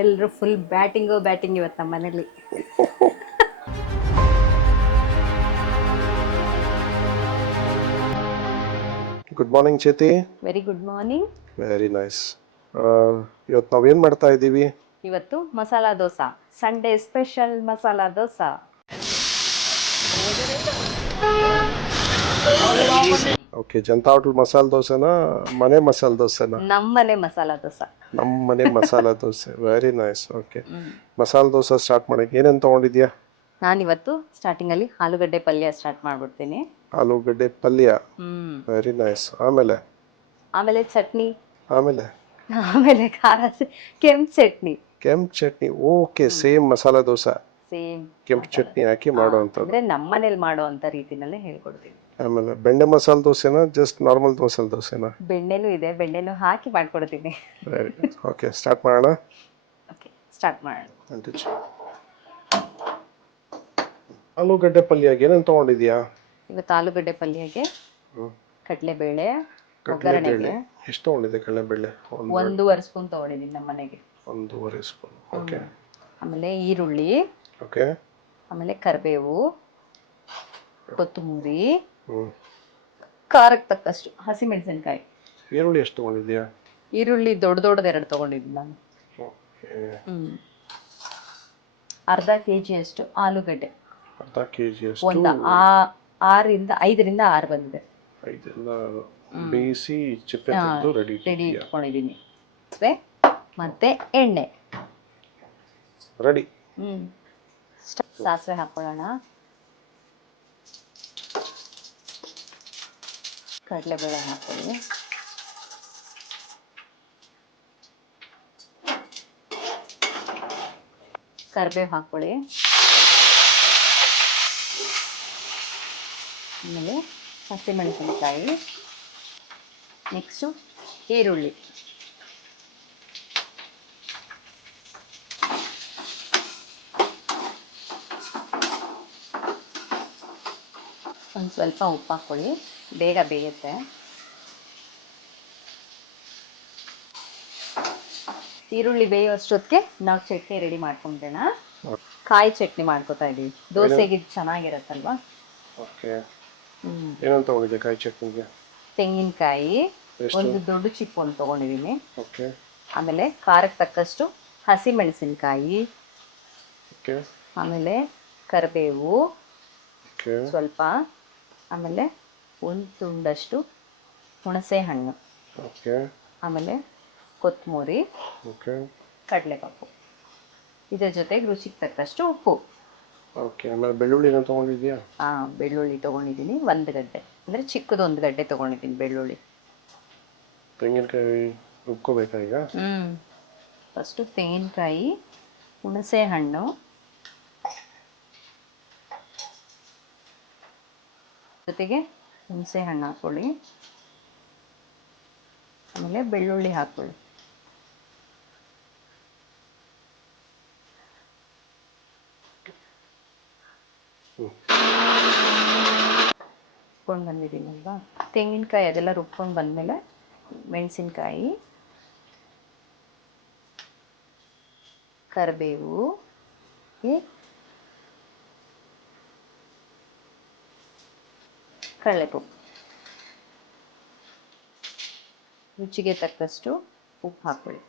ಎಲ್ಲರೂ full batting ಇವತ್ತು ನಮ್ಮ ಮನೇಲಿ. Good morning Chethi. Very good morning. Very nice. ಇವತ್ತು ನಾವೇನು ಮಾಡ್ತಾ ಇದ್ದೀವಿ? ಇವತ್ತು masala dosa, Sunday special masala dosa. Okay, Janata hotel ಮಸಾಲೆ ದೋಸೆನಾ ಮನೆ ಮಸಾಲೆ ದೋಸೆನಾ? ನಮ್ಮನೆ ಮಸಾಲಾ ದೋಸಾ. ನಮ್ಮ ಮನೆ masala dosa. Very nice. Okay, masala dosa start ಮಾಡೋಕ್ಕೆ ಏನೇನು ತೊಗೊಂಡಿದ್ಯಾ? ನಾನಿವತ್ತು ಸ್ಟಾರ್ಟಿಂಗಲ್ಲಿ ಆಲೂಗಡ್ಡೆ ಪಲ್ಯ ಸ್ಟಾರ್ಟ್ ಮಾಡ್ಬಿಡ್ತೀನಿ. ಆಲೂಗಡ್ಡೆ ಪಲ್ಯ. Very nice. ಆಮೇಲೆ ಚಟ್ನಿ, ಆಮೇಲೆ ಆಮೇಲೆ ಕೆಂಪು ಚಟ್ನಿ. ಕೆಂಪು chutney. Okay, same masala dosa, same ಕೆಂಪು ಚಟ್ನಿ ಹಾಕಿ ಮಾಡುವಂಥದ್ದು. ಅಂದ್ರೆ ನಮ್ಮನೇಲಿ ಮಾಡೋ ಅಂತ ರೀತಿನಲ್ಲೇ ಹೇಳ್ಕೊಡ್ತೀನಿ. ಆಮೇಲೆ ಬೆಣ್ಣೆ ಮಸಾಲೆ ದೋಸೆನಾ ಜಸ್ಟ್ ನಾರ್ಮಲ್ ಮಸಾಲೆ ದೋಸೆನಾ? ಬೆಣ್ಣೆನೂ ಇದೆ, ಬೆಣ್ಣೆನೂ ಹಾಕಿ ಮಾಡ್ಕೊಡ್ತೀನಿ. ಓಕೆ, ಸ್ಟಾರ್ಟ್ ಮಾಡೋಣ. ಓಕೆ, ಸ್ಟಾರ್ಟ್ ಮಾಡೋಣ. ಆಲೂಗಡ್ಡೆ ಪಲ್ಯಗೆ ಏನೇನು ತೊಗೊಂಡಿದ್ಯಾ? ಇವತ್ತು ಆಲೂಗಡ್ಡೆ ಪಲ್ಯಗೆ ಕಡಲೆಬೇಳೆ ಒಗ್ಗರಣೆಗೆ ಎಷ್ಟು ತೊಗೊಂಡಿದ್ದೆ? ಕಡಲೆಬೇಳೆ 1.5 ಸ್ಪೂನ್ ತೊಗೊಂಡಿದ್ದೀನಿ ನಮ್ಮ ಮನೆಗೆ. 1.5 ಸ್ಪೂನ್. ಓಕೆ. ಆಮೇಲೆ ಈರುಳ್ಳಿ. ಓಕೆ. ಆಮೇಲೆ ಕರಿಬೇವು, ಕೊತ್ತಂಬರಿ, ಖಾರಕ್ಕೆ ತಕ್ಕಷ್ಟು ಹಸಿಮೆಣಸಿನಕಾಯಿ. ಈರುಳ್ಳಿ ಎಷ್ಟು ತೊಗೊಂಡಿದ್ಯಾ? ಈರುಳ್ಳಿ ದೊಡ್ಡದು 2 ತೊಗೊಂಡಿದ್ದೀನಿ ನಾನು. ಓಕೆ. ಅರ್ಧ kg ಅಷ್ಟು ಆಲೂಗಡ್ಡೆ. ಅರ್ಧ kg ಅಷ್ಟು. ಒಂದು 5ರಿಂದ 6 ಬಂದಿದೆ. 5ರಿಂದ 6 ಬೇಯಿಸಿ ಚಿಪ್ಪೆ ತೆಗೆದು ರೆಡಿ ಇಟ್ಕೊಂಡಿದ್ದೀನಿ. ಮತ್ತೆ ಎಣ್ಣೆ ರೆಡಿ. ಸಾಸಿವೆ ಹಾಕೊಳ್ಳೋಣ. ಕಡಲೆಬೇಳೆ ಹಾಕೊಳ್ಳಿ. ಕರಿಬೇವು ಹಾಕೊಳ್ಳಿ. ಆಮೇಲೆ ಹಸಿಮೆಣಸಿನಕಾಯಿ. ನೆಕ್ಸ್ಟು ಈರುಳ್ಳಿ. ಒಂದು ಸ್ವಲ್ಪ ಉಪ್ಪು ಹಾಕ್ಕೊಳ್ಳಿ, ಬೇಗ ಬೇಯುತ್ತೆ. ಈರುಳ್ಳಿ ಬೇಯೋಷ್ಟೊತ್ತಿಗೆ ನಾವು ಚಟ್ನಿ ರೆಡಿ ಮಾಡ್ಕೊಂಡೋಣ. ಕಾಯಿ ಚಟ್ನಿ ಮಾಡ್ಕೊತಾ ಇದೀವಿ. ದೋಸೆಗೆ ಚೆನ್ನಾಗಿರತ್ತಲ್ವಾ? ಓಕೆ. ಏನಂತ ತಗೊಂಡಿದ್ದೆ ಕಾಯಿ ಚಟ್ನಿಗೆ? ತೆಂಗಿನಕಾಯಿ ಒಂದು ದೊಡ್ಡ ಚಿಪ್ಪು ಒಂದು ತೊಗೊಂಡಿದ್ದೀನಿ. ಓಕೆ. ಆಮೇಲೆ ಖಾರಕ್ಕೆ ತಕ್ಕಷ್ಟು ಹಸಿಮೆಣಸಿನಕಾಯಿ. ಓಕೆ. ಆಮೇಲೆ ಕರಿಬೇವು ಓಕೆ ಸ್ವಲ್ಪ. ಆಮೇಲೆ ಒಂದು ತುಂಡಷ್ಟು ಹುಣಸೆ ಹಣ್ಣು. ಓಕೆ. ಆಮೇಲೆ ಕೊತ್ತಂಬರಿ. ಓಕೆ. ಕಡಲೆಪಪ್ಪು. ಇದ್ರ ಜೊತೆಗೆ ರುಚಿಗೆ ತಕ್ಕಷ್ಟು ಉಪ್ಪು. ಓಕೆ. ಆಮೇಲೆ ಬೆಳ್ಳುಳ್ಳಿನ ತೊಗೊಂಡಿದ್ಯಾ? ಬೆಳ್ಳುಳ್ಳಿ ತೊಗೊಂಡಿದ್ದೀನಿ 1 ಗಡ್ಡೆ, ಅಂದರೆ ಚಿಕ್ಕದು 1 ಗಡ್ಡೆ ತೊಗೊಂಡಿದ್ದೀನಿ ಬೆಳ್ಳುಳ್ಳಿ. ತೆಂಗಿನಕಾಯಿ ರುಬ್ಕೋಬೇಕಾ ಈಗ? ಫಸ್ಟು ತೆಂಗಿನಕಾಯಿ, ಹುಣಸೆ ಹಣ್ಣು, ಜೊತೆಗೆ ಹುಣಸೆ ಹಣ್ಣು ಹಾಕ್ಕೊಳ್ಳಿ. ಆಮೇಲೆ ಬೆಳ್ಳುಳ್ಳಿ ಹಾಕ್ಕೊಳ್ಳಿ. ರುಬ್ಕೊಂಡು ಬಂದಿದ್ದೀನಲ್ವಾ, ತೆಂಗಿನಕಾಯಿ ಅದೆಲ್ಲ ರುಬ್ಕೊಂಡು ಬಂದಮೇಲೆ ಮೆಣಸಿನ್ಕಾಯಿ, ಕರಿಬೇವು, ಕಡಲೆಪಪ್ಪು, ರುಚಿಗೆ ತಕ್ಕಷ್ಟು ಉಪ್ಪು ಹಾಕ್ಕೊಳ್ಳಿ.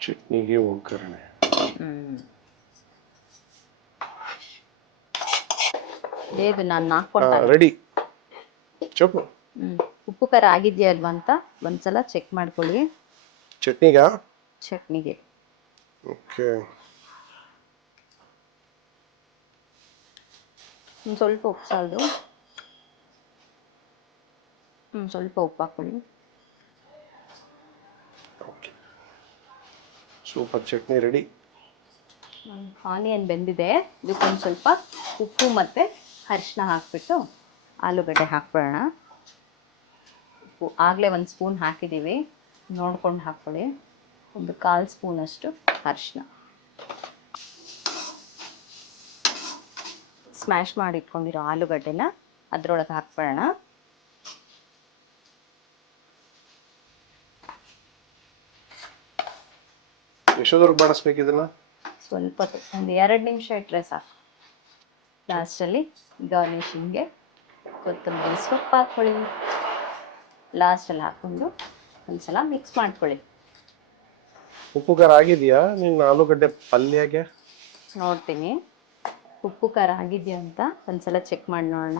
ಚಟ್ನಿಗೆ ಒಗ್ಗರಣೆ. ಇದು ನಾನು ಹಾಕ್ಕೊಂಡೆ ರೆಡಿ. ಚಪ್ಪು ಉಪ್ಪು ಖಾರ ಆಗಿದೆಯಾ ಅಲ್ವಾ ಅಂತ ಒಂದ್ಸಲ ಚೆಕ್ ಮಾಡ್ಕೊಳ್ಳಿ. ಚಟ್ನಿಗೆ ಓಕೆ. ಸ್ವಲ್ಪ ಉಪ್ಪು ಸಾಲದು. ಸ್ವಲ್ಪ ಉಪ್ಪು ಹಾಕ್ಕೊಳ್ಳಿ. Super chutney ready. ಆನಿಯನ್ ಬೆಂದಿದೆ. ಇದಕ್ಕೊಂದು ಸ್ವಲ್ಪ ಉಪ್ಪು ಮತ್ತು ಅರಿಶಿನ ಹಾಕ್ಬಿಟ್ಟು ಆಲೂಗಡ್ಡೆ ಹಾಕ್ಕೊಳ್ಳೋಣ. ಉಪ್ಪು ಆಗಲೇ 1 ಸ್ಪೂನ್ ಹಾಕಿದ್ದೀವಿ, ನೋಡ್ಕೊಂಡು ಹಾಕ್ಕೊಳ್ಳಿ. ಒಂದು 1/4 ಸ್ಪೂನಷ್ಟು ಅರಿಶಿನ. ಸ್ಮ್ಯಾಶ್ ಮಾಡಿ ಇಟ್ಕೊಂಡಿರೋ ಆಲೂಗಡ್ಡೆನ ಅದರೊಳಗೆ ಹಾಕ್ಕೊಳ್ಳೋಣ. ಎಷ್ಟೊತ್ತವರೆಗೆ ಮಾಡಿಸ್ಬೇಕು ಇದನ್ನ? ಸ್ವಲ್ಪ ಒಂದು 2 ನಿಮಿಷ ಇಟ್ಟರೆ ಸಾಕು. ಲಾಸ್ಟಲ್ಲಿ ಗಾರ್ನಿಷಿಂಗ್ಗೆ ಕೊತ್ತಂಬರಿ ಸೊಪ್ಪು ಹಾಕ್ಕೊಳ್ಳಿ. ಲಾಸ್ಟಲ್ಲಿ ಹಾಕ್ಕೊಂಡು ಒಂದ್ಸಲ ಮಿಕ್ಸ್ ಮಾಡ್ಕೊಳ್ಳಿ. ಉಪ್ಪು ಖಾರ ಆಗಿದೆಯಾ ನಿನ್ನ ಆಲೂಗಡ್ಡೆ ಪಲ್ಯಗೆ? ನೋಡ್ತೀನಿ ಉಪ್ಪು ಖಾರ ಆಗಿದೆಯಾ ಅಂತ ಒಂದ್ಸಲ ಚೆಕ್ ಮಾಡಿ ನೋಡೋಣ.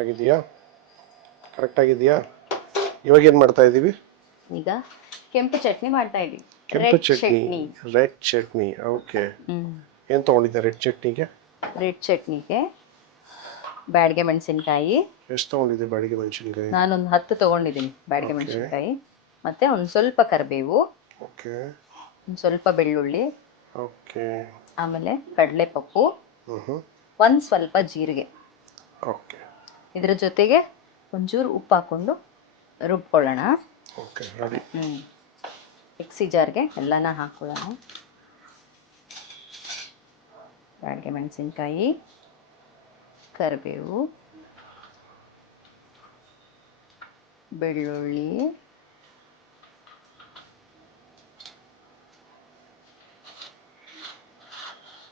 ಆಗಿದೆಯಾ? ಕರೆಕ್ಟ್ ಆಗಿದೆಯಾ? ಇವಾಗ ಏನು ಮಾಡ್ತಾ ಇದ್ದೀವಿ? ಈಗ ಕೆಂಪು ಚಟ್ನಿ ಮಾಡ್ತಾ ಇದ್ದೀವಿ. ಕೆಂಪು ಚಟ್ನಿ, ರೆಡ್ ಚಟ್ನಿ. ಓಕೆ. ಏನು ತೊಗೊಂಡಿದ್ದೆ ರೆಡ್ ಚಟ್ನಿಗೆ? ರೆಡ್ ಚಟ್ನಿಗೆ ಬ್ಯಾಡಗೆ ಮೆಣಸಿನ್ಕಾಯಿ. ಎಷ್ಟು ತೊಗೊಂಡಿದ್ದೆ ಬ್ಯಾಡಗೆ ಮೆಣಸಿನ್ಕಾಯಿ? ನಾನೊಂದು 10 ತೊಗೊಂಡಿದ್ದೀನಿ ಬ್ಯಾಡಗೆ ಮೆಣಸಿನ್ಕಾಯಿ. ಮತ್ತೆ ಒಂದು ಸ್ವಲ್ಪ ಕರಿಬೇವು. ಓಕೆ. ಒಂದು ಸ್ವಲ್ಪ ಬೆಳ್ಳುಳ್ಳಿ. ಓಕೆ. ಆಮೇಲೆ ಕಡಲೆಪಪ್ಪು. ಒಂದು ಸ್ವಲ್ಪ ಜೀರಿಗೆ. ಓಕೆ. ಇದರ ಜೊತೆಗೆ ಒಂಚೂರು ಉಪ್ಪು ಹಾಕ್ಕೊಂಡು ರುಬ್ಕೊಳ್ಳೋಣ. Okay ready. ಮಿಕ್ಸಿ ಜಾರ್ಗೆ ಎಲ್ಲನ ಹಾಕ್ಕೊಳ್ಳೋಣ. ಬ್ಯಾಡಗೆ ಮೆಣಸಿನ್ಕಾಯಿ, ಕರಿಬೇವು, ಬೆಳ್ಳುಳ್ಳಿ,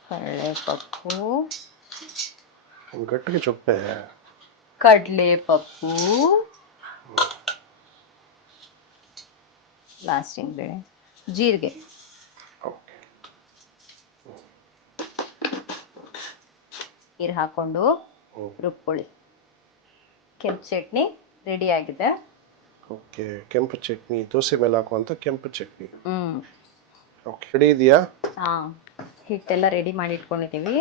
ಕಡಲೆಪಪ್ಪು, ಗಟ್ಟಿಗೆ ಚೊಪ್ಪೆ, ಕಡಲೆಪಪ್ಪು, ಲಾಸ್ಟಿಂಗ್ ಬೇಳೆ, ಜೀರಿಗೆ. ಓಕೆ. ನೀರು ಹಾಕ್ಕೊಂಡು ರುಬ್ಕೊಳ್ಳಿ. ಕೆಂಪು ಚಟ್ನಿ ರೆಡಿ ಆಗಿದೆ. ಓಕೆ. ಕೆಂಪು ಚಟ್ನಿ ದೋಸೆ ಮೇಲೆ ಹಾಕುವಂತ ಕೆಂಪು ಚಟ್ನಿ. ಓಕೆ. ರೆಡಿ ಇದೆಯಾ? ಹಾಂ, ಹಿಟ್ಟೆಲ್ಲ ರೆಡಿ ಮಾಡಿ ಇಟ್ಕೊಂಡಿದ್ದೀವಿ.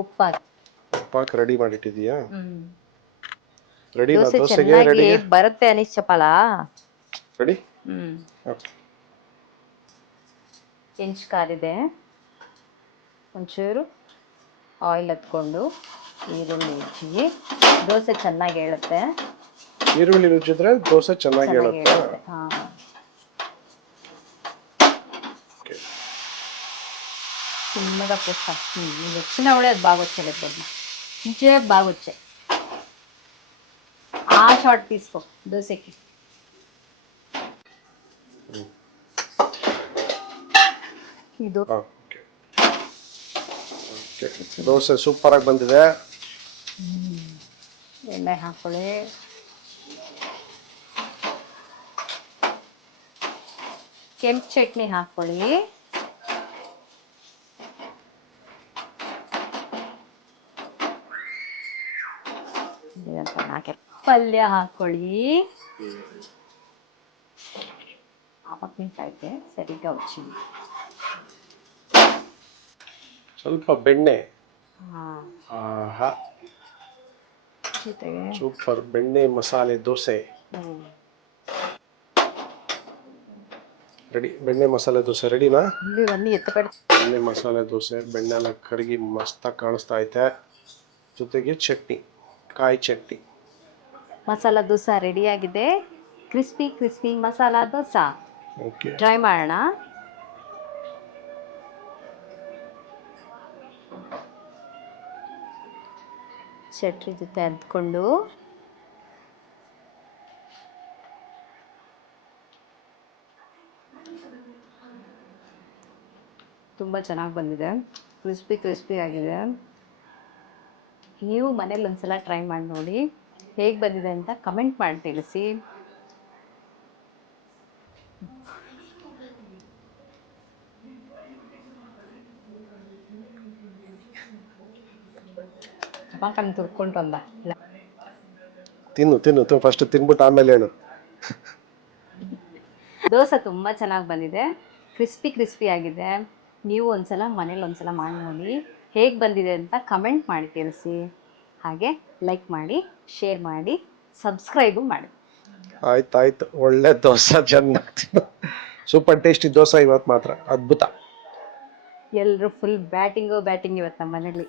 ಉಪ್ಪಾಕಿ ರೆಡಿ ಮಾಡಿಟ್ಟಿದೀಯಾ? ರೆಡಿ ದೋಸೆ ದೋಸೆಗೆ ಚೆನ್ನಾಗಿ ರೆಡಿ ಬರುತ್ತೆ ಅನೀಶ್ ಚಪಲ. ರೆಡಿ. ಓಕೆ. ಹೆಂಚು ಕಾದಿದೆ. ಒಂಚೂರು ಆಯಿಲ್ ಹತ್ಕೊಂಡು ಈರುಳ್ಳಿ ಉಜ್ಜಿ ದೋಸೆ ಚೆನ್ನಾಗಿ ಹೇಳುತ್ತೆ. ಈರುಳ್ಳಿ ರುಚಿದ್ರೆ ದೋಸೆ ಚೆನ್ನಾಗಿ ಹೇಳುತ್ತೆ. ಹಾಂ. చిన్నగా పోస్తా. ఇది వచ్చినా కూడా అది బాగా వచ్చేది పొద్దున ఇంకే బాగా వచ్చాయి. ఆ షార్ట్ తీసుకో దోశకి. ಇದು ಓಕೆ. ಓಕೆ. ದೋಸೆ ಸೂಪರ್ ಆಗಿ ಬಂದಿದೆ. ಎಣ್ಣೆ ಹಾಕೊಳ್ಳಿ. ಕೆಂಪು ಚಟ್ನಿ ಹಾಕೊಳ್ಳಿ. ಪಲ್ಯ ಹಾಕೊಳ್ಳಿ. ಆಪತ್ತಿನಕಾಯ್ತೆ ಸರಿగా వచ్చింది. ಸ್ವಲ್ಪ ಬೆಣ್ಣೆ. ಆಹಾ. ಸೂಪರ್ ಬೆಣ್ಣೆ ಮಸಾಲೆ ದೋಸೆ ರೆಡಿ. ಬೆಣ್ಣೆ ಮಸಾಲೆ ದೋಸೆ ರೆಡಿನಾ? ಇವన్నీ ಎತ್ತಬೇಡ. ಬೆಣ್ಣೆ ಮಸಾಲೆ ದೋಸೆ ಬೆಣ್ಣೆ ಎಲ್ಲ ಕರಗಿ ಮಸ್ತಾಗಿ ಕಾಣಿಸ್ತಾ ಐತೆ. ಜೊತೆಗೆ ಚಟ್ನಿ, ಕಾಯಿ ಚಟ್ನಿ. ಮಸಾಲ ದೋಸೆ ರೆಡಿ ಆಗಿದೆ. Crispy crispy masala dosa. Okay. Try ಮಾಡೋಣ. ಚಟ್ನಿ ಜೊತೆ ಅದ್ಕೊಂಡು ತುಂಬ ಚೆನ್ನಾಗಿ ಬಂದಿದೆ. ಕ್ರಿಸ್ಪಿ ಕ್ರಿಸ್ಪಿ ಆಗಿದೆ. ನೀವು ಮನೇಲಿ ಒಂದ್ಸಲ ಟ್ರೈ ಮಾಡಿ ನೋಡಿ. ಹೇಗೆ ಬಂದಿದೆ ಅಂತ ಕಮೆಂಟ್ ಮಾಡಿ ತಿಳಿಸಿ. ಚಪಾಕನ್ನು ತುರ್ಕೊಂಡು ಬಂದ. ತಿನ್ನು ಫಸ್ಟ್ ತಿನ್ಬಿಟ್ಟು ಆಮೇಲೆ ಹೇಳು. ದೋಸೆ ತುಂಬ ಚೆನ್ನಾಗಿ ಬಂದಿದೆ. ಕ್ರಿಸ್ಪಿ ಕ್ರಿಸ್ಪಿ ಆಗಿದೆ. ನೀವು ಒಂದ್ಸಲ ಮನೇಲಿ ಒಂದ್ಸಲ ಮಾಡಿ ನೋಡಿ. ಹೇಗೆ ಬಂದಿದೆ ಅಂತ ಕಮೆಂಟ್ ಮಾಡಿ ತಿಳಿಸಿ. ಹಾಗೆ ಲೈಕ್ ಮಾಡಿ, ಶೇರ್ ಮಾಡಿ, ಸಬ್ಸ್ಕ್ರೈಬು ಮಾಡಿ. ಆಯ್ತು. ಒಳ್ಳೆ ದೋಸೆ ಚೆನ್ನಾಗಿ ಸೂಪರ್ ಟೇಸ್ಟಿ ದೋಸೆ ಇವತ್ತು ಮಾತ್ರ ಅದ್ಭುತ. ಎಲ್ಲರೂ ಫುಲ್ ಬ್ಯಾಟಿಂಗ್ ಇವತ್ತು ನಮ್ಮ ಮನೇಲಿ.